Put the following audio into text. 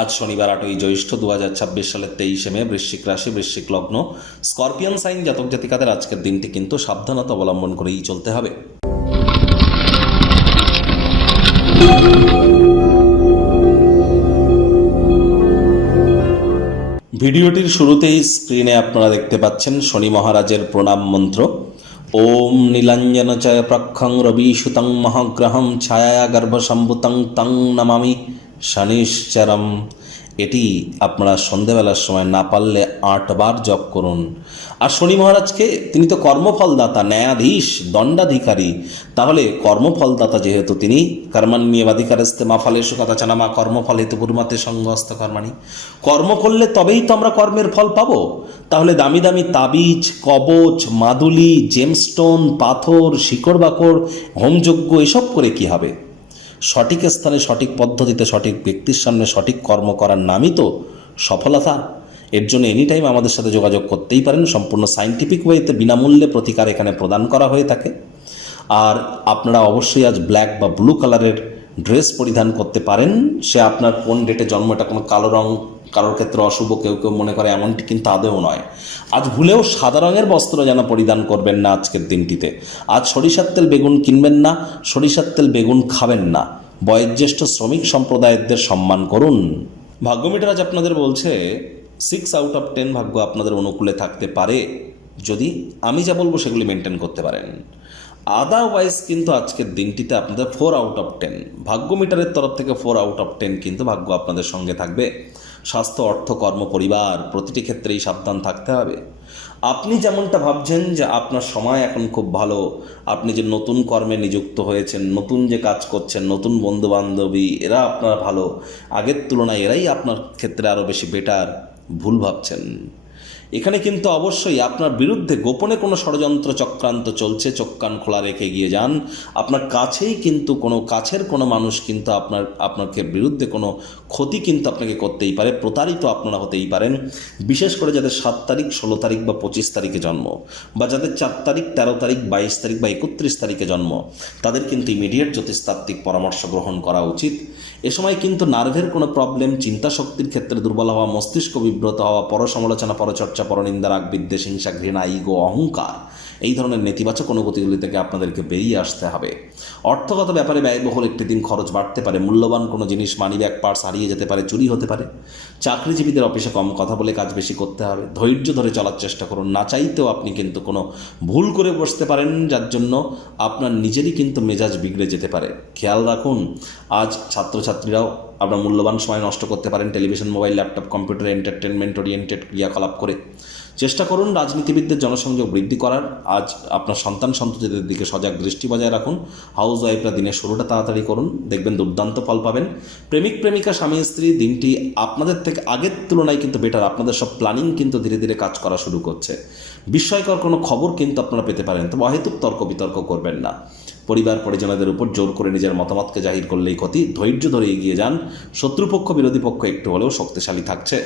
আজ শনিবার 8ই জ্যৈষ্ঠ 2026 সালের 23শে মে, বৃশ্চিক রাশি, বৃশ্চিক লগ্ন, স্করপিয়ন সাইন জাতক জাতিকাদের আজকের দিনটি কিন্তু সাবধানতা অবলম্বন করেই চলতে হবে। ভিডিওটির শুরুতেই স্ক্রিনে আপনারা দেখতে পাচ্ছেন শনি মহারাজের প্রণাম মন্ত্র। ওম নীলাঞ্জনচয় প্রক্ষং রবিসুতং মহাগ্রহম ছায়া গর্ভসম্ভুতং তং নমামি শনিশ্চরম। এটি আপনারা সন্ধেবেলার সময় না পারলে 8 বার জপ করুন। আর শনি মহারাজকে, তিনি তো কর্মফলদাতা, ন্যায়াধীশ, দণ্ডাধিকারী। তাহলে কর্মফলদাতা যেহেতু তিনি, কর্মাণ্যেবাধিকারস্তে মা ফলেষু কদাচন মা কর্মফল হেতু পূর্বতে সঙ্গস্ত কর্মাণি। কর্ম করলে তবেই তো আমরা কর্মের ফল পাবো। তাহলে দামি দামি তাবিজ, কবচ, মাদুলি, জেমস্টোন, পাথর, শিকড় বাকড়, হোমযজ্ঞ এসব করে কি হবে? সঠিক স্থানে, সঠিক পদ্ধতিতে, সঠিক ব্যক্তির সামনে সঠিক কর্ম করার নামই তো সফলতা। এর জন্য এনি টাইম আমাদের সাথে যোগাযোগ করতেই পারেন। সম্পূর্ণ সায়েন্টিফিক ওয়েতে বিনামূল্যে প্রতিকার এখানে প্রদান করা হয়ে থাকে। আর আপনারা অবশ্যই আজ ব্ল্যাক বা ব্লু কালারের ড্রেস পরিধান করতে পারেন। সে আপনার কোন ডেটে জন্ম, এটা কোনো কালো রং কারোর ক্ষেত্রে অশুভ কেউ কেউ মনে করে, এমনটি কিন্তু আদৌ নয়। আজ ভুলেও সাদা রঙের বস্ত্র যেন পরিধান করবেন না আজকের দিনটিতে। আজ সরিষার তেল বেগুন কিনবেন না, সরিষার তেল বেগুন খাবেন না। বয়োজ্যেষ্ঠ শ্রমিক সম্প্রদায়দের সম্মান করুন। ভাগ্যমিটার আজ আপনাদের বলছে 6 আউট অফ 10 ভাগ্য আপনাদের অনুকূলে থাকতে পারে, যদি আমি যা বলবো সেগুলি মেনটেন করতে পারেন। আদারওয়াইজ কিন্তু আজকের দিনটিতে আপনাদের 4 আউট অফ 10, ভাগ্যমিটারের তরফ থেকে 4 আউট অফ 10 কিন্তু ভাগ্য আপনাদের সঙ্গে থাকবে। স্বাস্থ্য, অর্থ, কর্ম, পরিবার প্রতিটি ক্ষেত্রেই সাবধান থাকতে হবে। আপনি যেমনটা ভাবছেন যে আপনার সময় এখন খুব ভালো, আপনি যে নতুন কর্মে নিযুক্ত হয়েছেন, নতুন যে কাজ করছেন, নতুন বন্ধুবান্ধবী, এরা আপনার ভালো, আগের তুলনায় এরাই আপনার ক্ষেত্রে আরও বেশি বেটার, ভুল ভাবছেন। এখানে কিন্তু অবশ্যই আপনার বিরুদ্ধে গোপনে কোনো ষড়যন্ত্র চক্রান্ত চলছে। চোখ কান খোলা রেখে গিয়ে যান। আপনার কাছেই কিন্তু কোনো কাছের কোনো মানুষ কিন্তু আপনাকে বিরুদ্ধে কোনো ক্ষতি কিন্তু আপনাকে করতেই পারে। প্রতারিত আপনারা হতেই পারেন। বিশেষ করে যাদের 7 তারিখ, 16 তারিখ বা 25 তারিখে জন্ম, বা যাদের 4 তারিখ, 13 তারিখ, 22 তারিখ বা 31 তারিখে জন্ম, তাদের কিন্তু ইমিডিয়েট জ্যোতিষতাত্ত্বিক পরামর্শ গ্রহণ করা উচিত। এ সময় কিন্তু নার্ভের কোনো প্রবলেম, চিন্তা শক্তির ক্ষেত্রে দুর্বল হওয়া, মস্তিষ্ক বিব্রত হওয়া, পরসমালোচনা, পরচর্চা, পরনিন্দা, রাগ, বিদ্বেষ, হিংসা, ঘৃণা, ইগো, অহংকার, এই ধরনের নেতিবাচক অনুভূতিগুলি থেকে আপনাদেরকে বেরিয়ে আসতে হবে। অর্থগত ব্যাপারে ব্যয়বহুল একটি দিন, খরচ বাড়তে পারে। মূল্যবান কোনো জিনিস, মানি ব্যাগ, পার্স হারিয়ে যেতে পারে, চুরি হতে পারে। চাকরিজীবীদের অফিসে কম কথা বলে কাজ বেশি করতে হবে। ধৈর্য ধরে চলার চেষ্টা করুন। না চাইতেও আপনি কিন্তু কোনো ভুল করে বসতে পারেন, যার জন্য আপনার নিজেরই কিন্তু মেজাজ বিগড়ে যেতে পারে। খেয়াল রাখুন, আজ ছাত্রছাত্রীরাও আপনার মূল্যবান সময় নষ্ট করতে পারেন television, mobile, laptop, computer, entertainment oriented ক্রিয়াকলাপ করে। চেষ্টা করুন রাজনীতিবিদদের জনসংযোগ বৃদ্ধি করার। আজ আপনার সন্তান সন্ততিদের দিকে সজাগ দৃষ্টি বজায় রাখুন। হাউস ওয়াইফরা দিনের শুরুটা তাড়াতাড়ি করুন, দেখবেন দুর্দান্ত ফল পাবেন। প্রেমিক প্রেমিকা, স্বামী স্ত্রী, দিনটি আপনাদের থেকে আগের তুলনায় কিন্তু বেটার। আপনাদের সব প্ল্যানিং কিন্তু ধীরে ধীরে কাজ করা শুরু করছে। বিস্ময়কর কোনো খবর কিন্তু আপনারা পেতে পারেন। তবে অহেতুক তর্ক বিতর্ক করবেন না। পরিবার পরিজনদের উপর জোর করে নিজের মতামতকে জাহির করলেই ক্ষতি। ধৈর্য ধরে এগিয়ে যান। শত্রুপক্ষ, বিরোধী পক্ষ একটু হলেও শক্তিশালী থাকছে।